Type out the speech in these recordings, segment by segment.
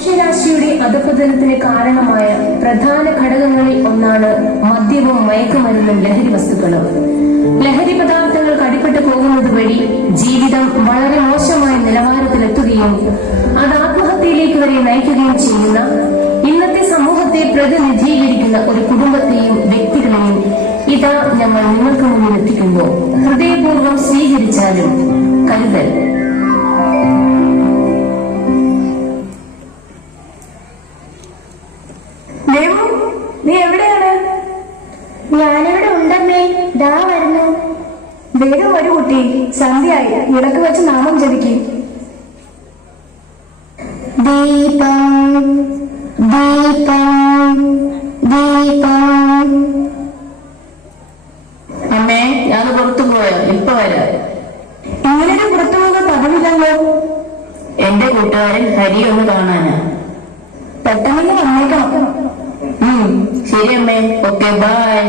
മനുഷ്യരാശിയുടെ അധപതനത്തിന് കാരണമായ പ്രധാന ഘടകങ്ങളിൽ ഒന്നാണ് മദ്യവും മയക്കുമരുന്നും ലഹരി വസ്തുക്കളും. ലഹരി പദാർത്ഥങ്ങൾക്ക് അടിപ്പെട്ടു പോകുന്നത് വഴി ജീവിതം വളരെ മോശമായ നിലവാരത്തിലെത്തുകയും അത് ആത്മഹത്യയിലേക്ക് വരെ നയിക്കുകയും ചെയ്യുന്ന ഇന്നത്തെ സമൂഹത്തെ പ്രതിനിധീകരിക്കുന്ന ഒരു കുടുംബത്തെയും വ്യക്തികളെയും ഇതാ ഞങ്ങൾ നിങ്ങൾക്ക് മുന്നിൽ എത്തിക്കുമ്പോൾ ഹൃദയപൂർവ്വം സ്വീകരിച്ചാലും കരുതൽ. നീ എവിടെയാണ്? ഞാനിവിടെ ഉണ്ടമ്മേ, ദാ വരുന്നു. വേഗം ഒരു കുട്ടി, സന്ധ്യയായി. വിളക്ക് വെച്ച് നാമം ജപിക്കും. ദീപം ദീപം ദീപം. അമ്മേ, ഞാൻ പുറത്തു പോയോ? ഇപ്പൊ വരാം. ഇങ്ങനൊരു പുറത്തു പോകുന്ന പദവില്ലല്ലോ. എന്റെ കൂട്ടുകാരൻ ഹരി ഒന്ന് കാണാനാ. പെട്ടെന്ന് വന്നേക്കണം. ശരി അമ്മേ, ഓക്കെ, ബൈ.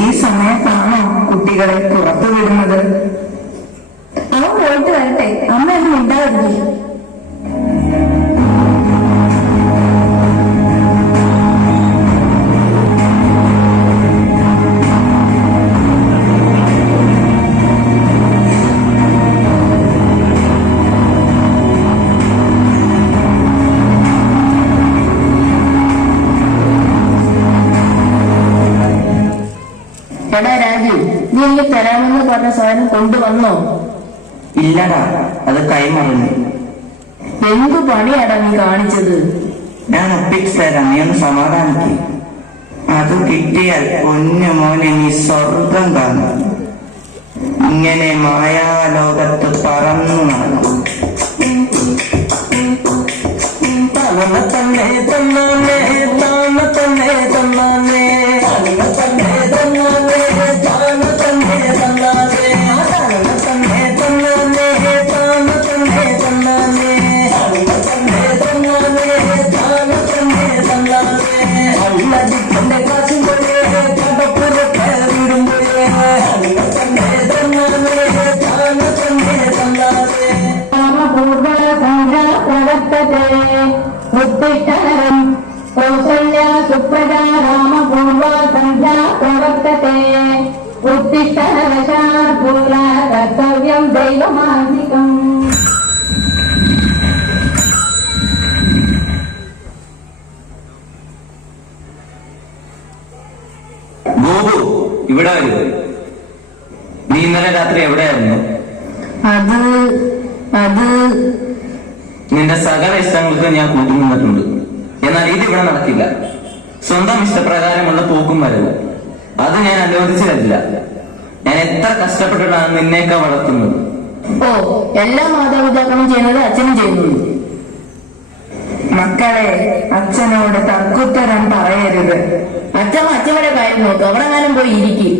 ഈ സമയത്താണോ കുട്ടികളെ പുറത്തു വിടുന്നത്? അവൻ പോയിട്ട് വരട്ടെ, അമ്മ ഒന്നും ഉണ്ടാവില്ലേ? എടാ രാജു, നീ എനിക്ക് തരാമെന്ന് പറഞ്ഞ സാധനം കൊണ്ടുവന്നോ? ഇല്ലടാ, അത് കൈമറന്നു. എന്തു പണിയാടാ നീ കാണിച്ചത്? ഞാൻ ഒപ്പിച്ചു തരാം, നീ ഒന്ന് സമാധാനിക്കും. അത് കിട്ടിയാൽ പൊന്നു മോനെ നീ സ്വർഗം കാണും. ഇങ്ങനെ മായാലോകത്ത് പറന്നു നടക്കും. തന്നെ തന്നെ തന്നാനേ, താന തന്നെ തന്നാനേ, തന്നെ തന്നെ തന്നാനേ, താന തന്നെ തന്നാനേ, തന്നെ തന്നാനേ, താന തന്നെ തന്നാനേ, തന്നെ തന്നാനേ, താന തന്നെ തന്നാനേ. അല്ലതിന്റെ കാശും പോലെ കടപ്പുറത്ത് വിടുമ്പോഴേ തന്നെ തന്നാനേ, താന തന്നെ തന്നാനേ. ഉത്തിഷ്ഠരം കൗസല്യ സുപ്രജാ രാമപൂർവ സന്ധ്യാ പ്രവർത്തത്തെ. ഉത്തിഷ്ഠരശാർദൂല കർത്തവ്യം ദൈവമാന്തികം. ഗോപു, ഇവിടെ വരൂ. നീ ഇന്നലെ രാത്രി എവിടെയായിരുന്നു? അത് നിന്റെ സകല ഇഷ്ടങ്ങൾക്ക് ഞാൻ കൂട്ടുനിന്നിട്ടുണ്ട്. എന്നാൽ ഇത് ഇവിടെ നടക്കില്ല. സ്വന്തം ഇഷ്ടപ്രകാരമുള്ള പോക്കും വരവും അത് ഞാൻ അനുവദിച്ചു തരില്ല. ഞാൻ എത്ര കഷ്ടപ്പെട്ടിട്ടാണ് നിന്നെയൊക്കെ വളർത്തുന്നത്. ഓ, എല്ലാ മാതാപിതാക്കളും ചെയ്യുന്നത് അച്ഛനും ചെയ്യുന്നു. മക്കളെ, അച്ഛനോട് തർക്കുത്തരം പറയരുത്. അച്ഛന്റെ കാര്യം നോക്ക്, അവിടെ കാലം പോയി ഇരിക്കും.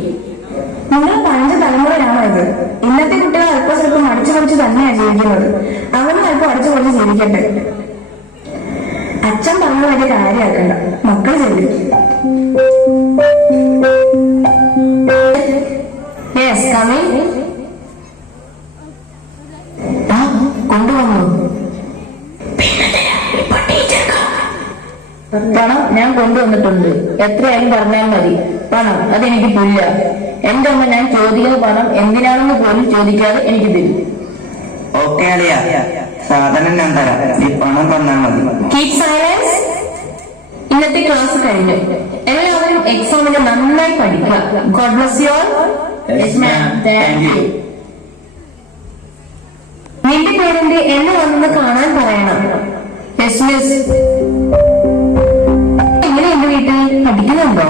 നിങ്ങൾ പഴഞ്ച തലമുറയാണോ ഇത്? ഇന്നത്തെ കുട്ടികൾ അല്പസ്വല്പം അടിച്ചു പൊടിച്ച് തന്നെയാണ് ജീവിക്കുന്നത്. അവനും അല്പം അടിച്ചു പൊടിച്ച് ജീവിക്കട്ടെ. അച്ഛൻ പറഞ്ഞ വലിയ കാര്യമാക്കണ്ട, മക്കൾ ചെല്ലു. കൊണ്ടുവന്നു പണം ഞാൻ കൊണ്ടുവന്നിട്ടുണ്ട്. എത്രയായാലും പറഞ്ഞാൽ മതി. പണം അതെനിക്ക് പുല്ല. എന്റെ അമ്മ ഞാൻ ചോദിക്കുന്ന പണം എന്തിനാണെന്ന് പോലും ചോദിക്കാതെ എനിക്ക് തരും. ഓക്കെ അളിയ, സാധനം ഞാൻ തരാം, ഈ പണം തന്നാൽ മതി. Keep silence. ഇന്നത്തെ ക്ലാസ് കഴിഞ്ഞു. എല്ലാവരും എക്സാമിന് നന്നായി പഠിക്കുക. God bless you all. Yes ma'am, thank you. നിന്റെ പേരന്റ് എന്നെ വന്നത് കാണാൻ പറയണം. Yes miss. എങ്ങനെയുണ്ട് വീട്ടിൽ? പഠിക്കുന്നുണ്ടോ?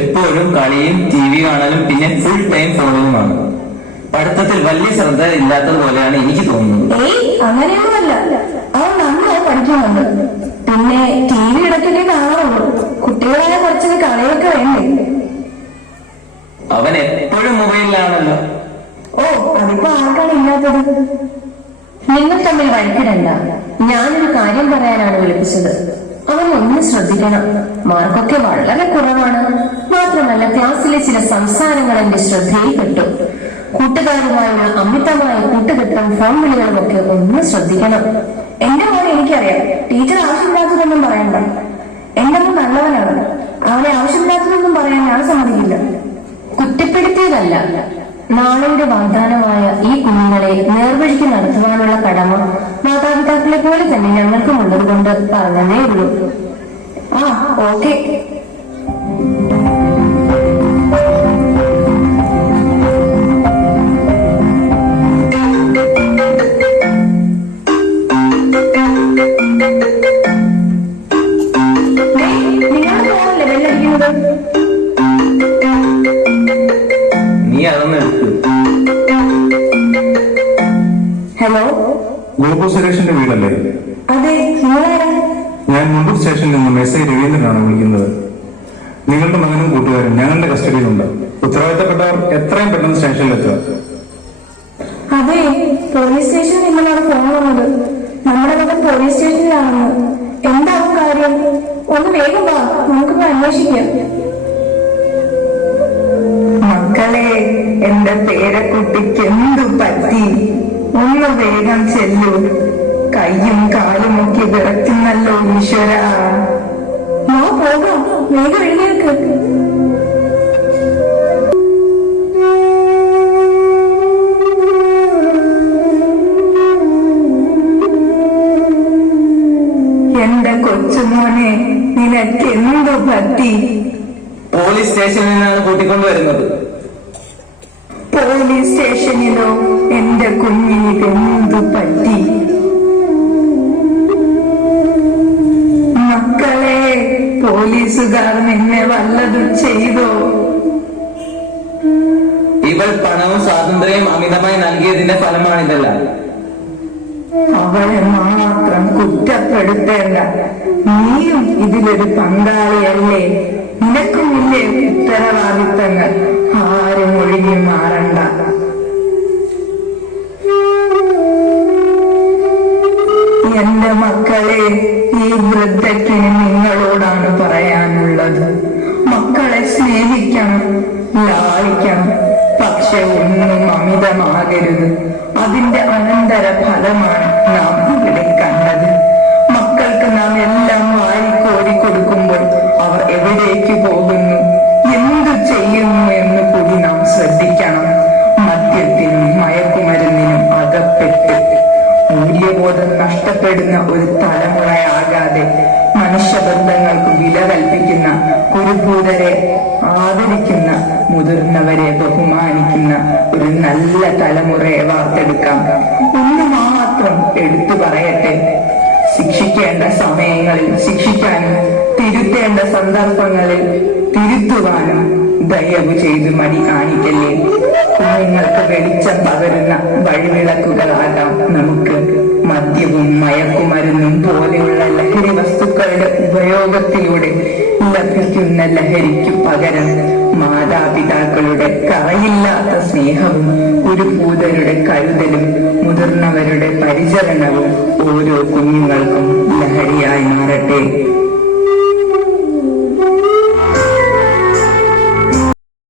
എപ്പോഴും കളിയും ടി വി കാണലും പിന്നെ ഫുൾ ടൈം ഫോണിലുമാണ്. പഠിത്തത്തിൽ വലിയ ശ്രദ്ധ ഇല്ലാത്തതുപോലെയാണ് എനിക്ക് തോന്നുന്നത്. അങ്ങനെയൊന്നുമല്ല, അവൻ നന്നായി പഠിക്കുന്നുണ്ട്. പിന്നെ ടി വി ഇടയ്ക്കൊക്കെ കാണാറുള്ളൂ. കുട്ടികളായ കുറച്ചൊക്കെ കളിയൊക്കെ വേണ്ടേ? അവൻ എപ്പോഴും മൊബൈലിലാണല്ലോ. ഓ, അതിപ്പോ ആർക്കാണ് ഇല്ലാത്തത്? നിങ്ങൾ തമ്മിൽ വഴക്കിടണ്ട. ഞാനൊരു കാര്യം പറയാനാണ് വിളിപ്പിച്ചത്. അവൻ ഒന്ന് ശ്രദ്ധിക്കണം. മാർക്കൊക്കെ വളരെ കുറവാണ്. മാത്രമല്ല ക്ലാസ്സിലെ ചില സംസാരങ്ങൾ എന്റെ ശ്രദ്ധയിൽപ്പെട്ടു. കൂട്ടുകാരുമായുള്ള അമിതമായ കൂട്ടുകെട്ടും ഫോൺ വിളികളും ഒക്കെ ഒന്ന് ശ്രദ്ധിക്കണം. എന്റെ മോനെ എനിക്കറിയാം, ടീച്ചർ ആവശ്യമില്ലാത്തതൊന്നും പറയണ്ട. എന്റെ മോൻ നല്ലവനാണ്, അവനെ ആവശ്യമില്ലാത്തതൊന്നും പറയാൻ ഞാൻ സമ്മതിക്കില്ല. കുറ്റപ്പെടുത്തിയതല്ല, നാളെയുടെ വാഗ്ദാനമായ ഈ കുഞ്ഞുങ്ങളെ നേർവഴിക്ക് നടത്തുവാനുള്ള കടമ മാതാപിതാക്കളെ പോലെ തന്നെ ഞങ്ങൾക്കും ഉള്ളത് കൊണ്ട് പറഞ്ഞതേ ഉള്ളൂ. ആ ഓക്കെ. നീ അതൊന്ന് എടുത്തു. ഹലോ, ഗോപു സുരേഷിന്റെ വീടല്ലേ? അതെ, നിങ്ങളാരാ? ഞാൻ മുണ്ടൂർ സ്റ്റേഷനിൽ നിന്നും എസ് ഐ രവീന്ദ്രനാണ് വിളിക്കുന്നത്. നിങ്ങളുടെ മകനും കൂട്ടുകാരും ഞങ്ങളുടെ കസ്റ്റഡിയിലുണ്ട്. ഉത്തരവാദിത്തപ്പെട്ടവർ എത്രയും പെട്ടെന്ന് സ്റ്റേഷനിലെത്തുക. അതെ, പോലീസ് സ്റ്റേഷനിൽ നിങ്ങളാണ് ഫോൺ വന്നത്. നമ്മുടെ മകൻ പോലീസ് സ്റ്റേഷനിലാണെന്ന്. എന്താവും കാര്യം? ഒന്ന് വേഗം വാ, നമുക്കിപ്പോ അന്വേഷിക്കാം. മക്കളെ, എന്റെ പേരക്കുട്ടിക്ക് എന്തു പറ്റി? ഒന്ന് വേഗം ചെല്ലൂ. കയ്യും കാലും ഒക്കെ വിറയ്ക്കുന്നല്ലോ ഈശ്വര. വാ പോകാം, വേഗം എഴുന്നേൽക്ക്. എന്റെ കൊച്ചുമോനെ, നിനക്ക് എന്തു പറ്റി? പോലീസ് സ്റ്റേഷനിൽ നിന്നാണ് കൂട്ടിക്കൊണ്ടുവരുന്നത്. പോലീസ് സ്റ്റേഷനിലോ? എന്റെ കുഞ്ഞിന് എന്തു പറ്റി? മക്കളെ, പോലീസുകാർ നിന്നെ വല്ലതും ചെയ്തോ? ഇവൾ പണവും സ്വാതന്ത്ര്യവും അമിതമായി നൽകിയതിന്റെ ഫലമാണിതെല്ലാം. അവളെ മാത്രം കുറ്റപ്പെടുത്തേണ്ട. നീയും ഇതിലൊരു പങ്കാളിയല്ലേ? നിനക്കുമില്ലേ ഉത്തരവാദിത്തങ്ങൾ? ആരും ഒഴിഞ്ഞു മാറണ്ട. എന്റെ മക്കളെ, ഈ വൃദ്ധയ്ക്ക് നിങ്ങളോടാണ് പറയാനുള്ളത്. മക്കളെ സ്നേഹിക്കണം, ലാളിക്കണം, പക്ഷെ ഒന്നും അമിതമാകരുത്. അതിന്റെ അനന്തര ഫലമാണ് നാം ഇവിടെ കണ്ടത്. മക്കൾക്ക് നാം എല്ലാം വാരിക്കോരി കൊടുക്കുമ്പോൾ അവർ എവിടേക്ക് പോകുന്നു, എന്തു ചെയ്യുന്നു എന്ന് കൂടി നാം ശ്രദ്ധിക്കണം. മദ്യത്തിനും മയക്കുമരുന്നിനും അകപ്പെട്ട് മൂല്യബോധം നഷ്ടപ്പെടുന്ന ഒരു തലമുറയാകാതെ മനുഷ്യബന്ധങ്ങൾക്ക് വില കൽപ്പിക്കുന്ന കുരുഭൂതരെ ആദരിക്കുന്ന, മുതിർന്നവരെ ബഹുമാനിക്കുന്ന ഒരു നല്ല തലമുറയെ വാർത്തെടുക്കാം. ഒന്ന് മാത്രം എടുത്തു പറയട്ടെ, ശിക്ഷിക്കേണ്ട സമയങ്ങളിൽ ശിക്ഷിക്കാനും തിരുത്തേണ്ട സന്ദർഭങ്ങളിൽ തിരുത്തുവാനും ദയവ് ചെയ്ത് മടി കാണിക്കല്ലേ. കുഞ്ഞുങ്ങൾക്ക് വെളിച്ചം പകരുന്ന വഴിവിളക്കുകളാകാം നമുക്ക്. മദ്യവും മയക്കുമരുന്നും പോലെയുള്ള ലഹരി വസ്തുക്കളുടെ ഉപയോഗത്തിലൂടെ ലഭിക്കുന്ന ലഹരിക്കു പകരം മാതാപിതാക്കളുടെ കറയില്ലാത്ത സ്നേഹവും കുരുപൂതരുടെ കരുതലും